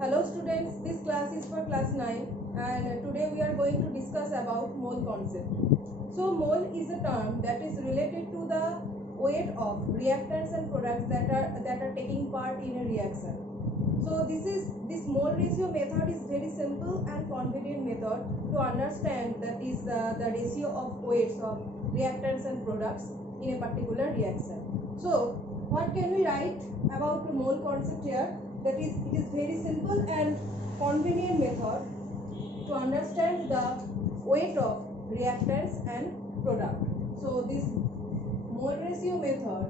Hello students, this class is for class 9 and today we are going to discuss about mole concept. So mole is a term that is related to the weight of reactants and products that are taking part in a reaction. So this mole ratio method is very simple and convenient method to understand, that is the ratio of weights of reactants and products in a particular reaction. So what can we write about the mole concept here? That is, it is very simple and convenient method to understand the weight of reactants and product. So this mole ratio method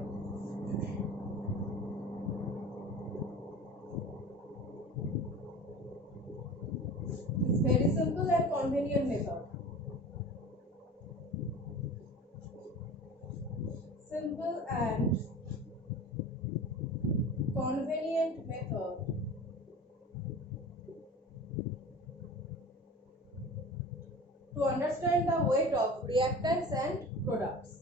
is very simple and convenient method. Simple and convenient method to understand the weight of reactants and products.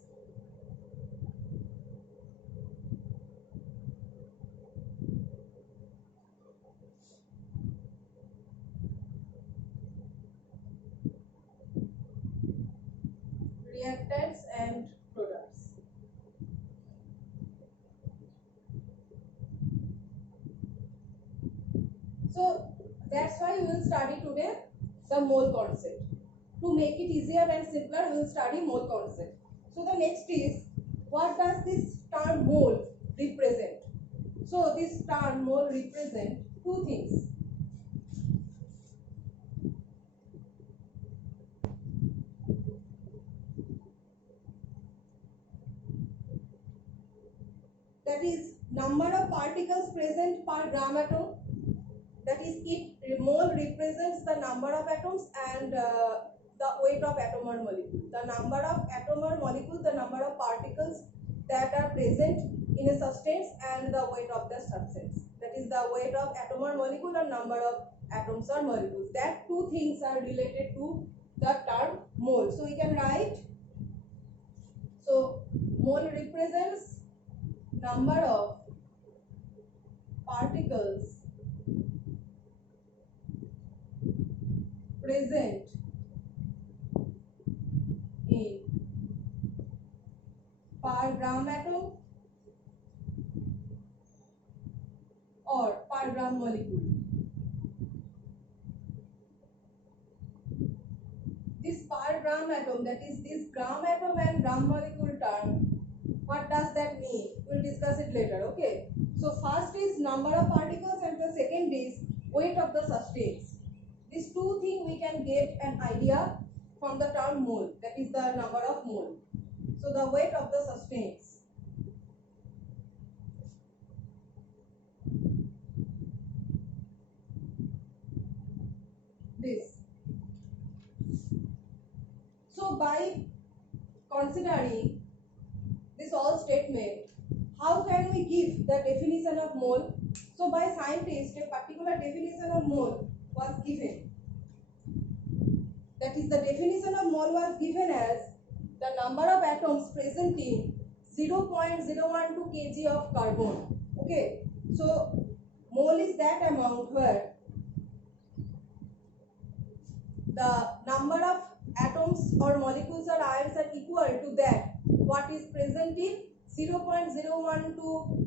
Reactants and products. So that's why we will study today the mole concept. To make it easier and simpler, we will study mole concept. So the next is, what does this term mole represent? So this term mole represent two things. That is number of particles present per gram atom. That is, mole represents the number of atoms and the weight of atom or molecule. The number of atom or molecule, the number of particles that are present in a substance, and the weight of the substance. That is the weight of atom or molecule and number of atoms or molecules. That two things are related to the term mole. So we can write, so mole represents number of particles present in per gram atom or per gram molecule. This per gram atom, that is this gram atom and gram molecule term, what does that mean? We will discuss it later, okay? So first is number of particles and the second is weight of the substance. These two things we can get an idea from the term mole, that is the number of mole. So the weight of the substance. This. So by considering this all statement, how can we give the definition of mole? So by scientists, a particular definition of mole was given. That is, the definition of mole was given as the number of atoms present in 0.012 kg of carbon. Okay, so mole is that amount where the number of atoms or molecules or ions are equal to that what is present in 0.012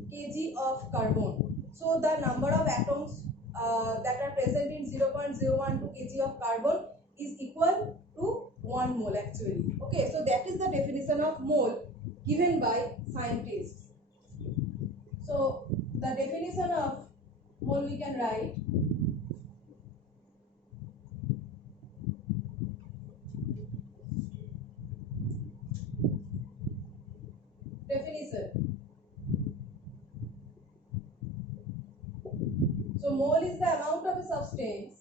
kg of carbon. So the number of atoms that are present in 0.012 kg of carbon is equal to 1 mole actually. Okay, so that is the definition of mole given by scientists. So the definition of mole we can write, definition. So mole is the amount of a substance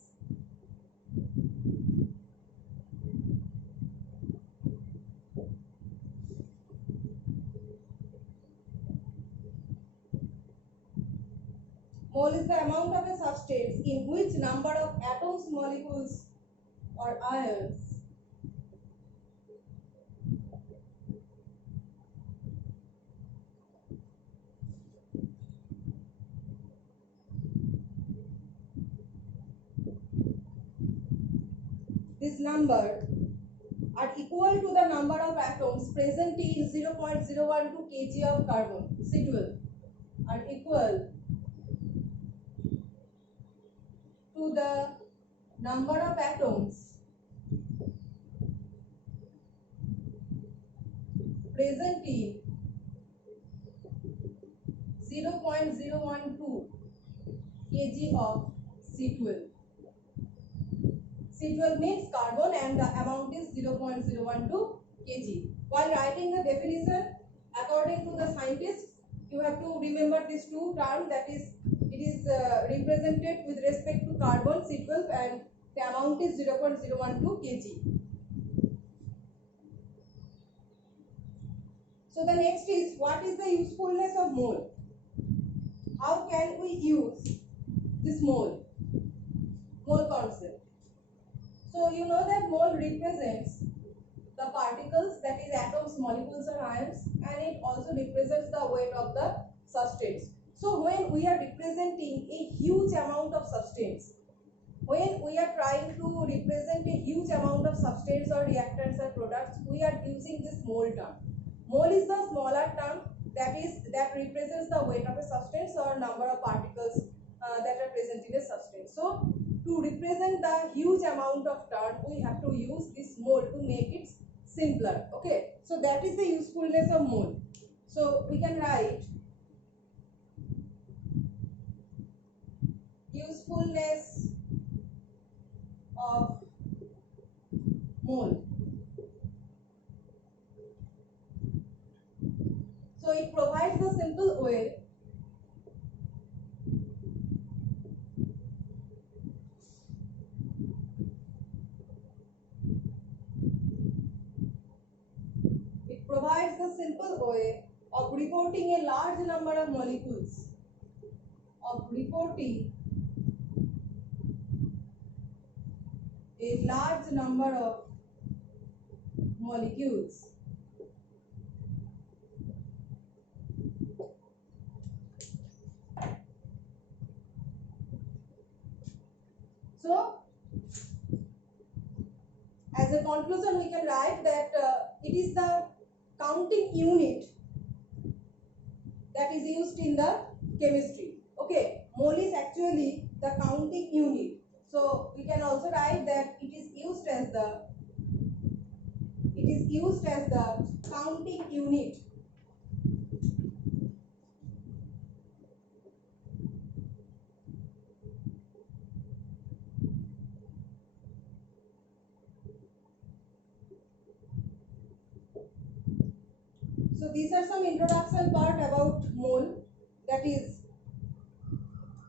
mole is the amount of a substance in which number of atoms, molecules or ions this number are equal to the number of atoms present in 0.012 kg of carbon C12 are equal to the number of atoms present in 0.012 kg of C12. C12 means carbon and the amount is 0.012 kg. While writing the definition, according to the scientists, you have to remember these two terms, that is, it is represented with respect to carbon C12 and the amount is 0.012 kg. So the next is, what is the usefulness of mole? How can we use this mole concept? So you know that mole represents the particles, that is atoms, molecules or ions, and it also represents the weight of the substance. So when we are representing a huge amount of substance, when we are trying to represent a huge amount of substance or reactants or products, we are using this mole term. Mole is the smaller term that represents the weight of a substance or number of particles that are present in a substance. So to represent the huge amount of term, we have to use this mole to make it simpler. Okay, so that is the usefulness of mole. So we can write usefulness of mole. So it provides the simple way of reporting a large number of molecules, So as a conclusion, we can write that it is the counting unit that is used in the chemistry. Okay, mole is actually the counting unit. So we can also write that it is used as the counting unit So these are some introduction part about mole, that is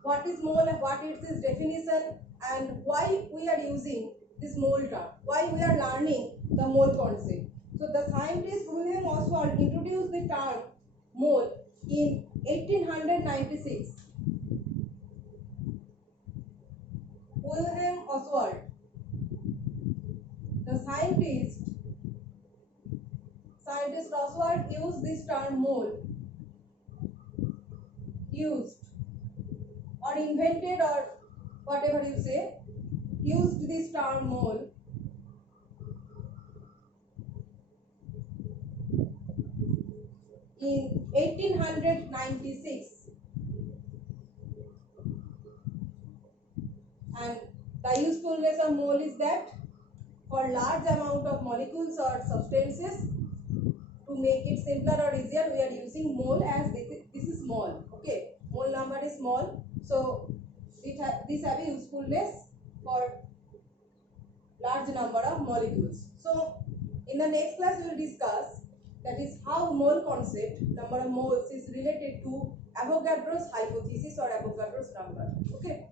what is mole and what is its definition and why we are using this mole term, why we are learning the mole concept. So the scientist William Oswald introduced the term mole in 1896. William Oswald, the scientist Oswald used this term mole, or invented or whatever you say, used this term mole in 1896, and the usefulness of mole is that for large amount of molecules or substances, to make it simpler or easier, we are using mole as this is small. Okay, mole number is small, so this have a usefulness for large number of molecules. So in the next class we will discuss, that is how mole concept, number of moles, is related to Avogadro's hypothesis or Avogadro's number. Okay.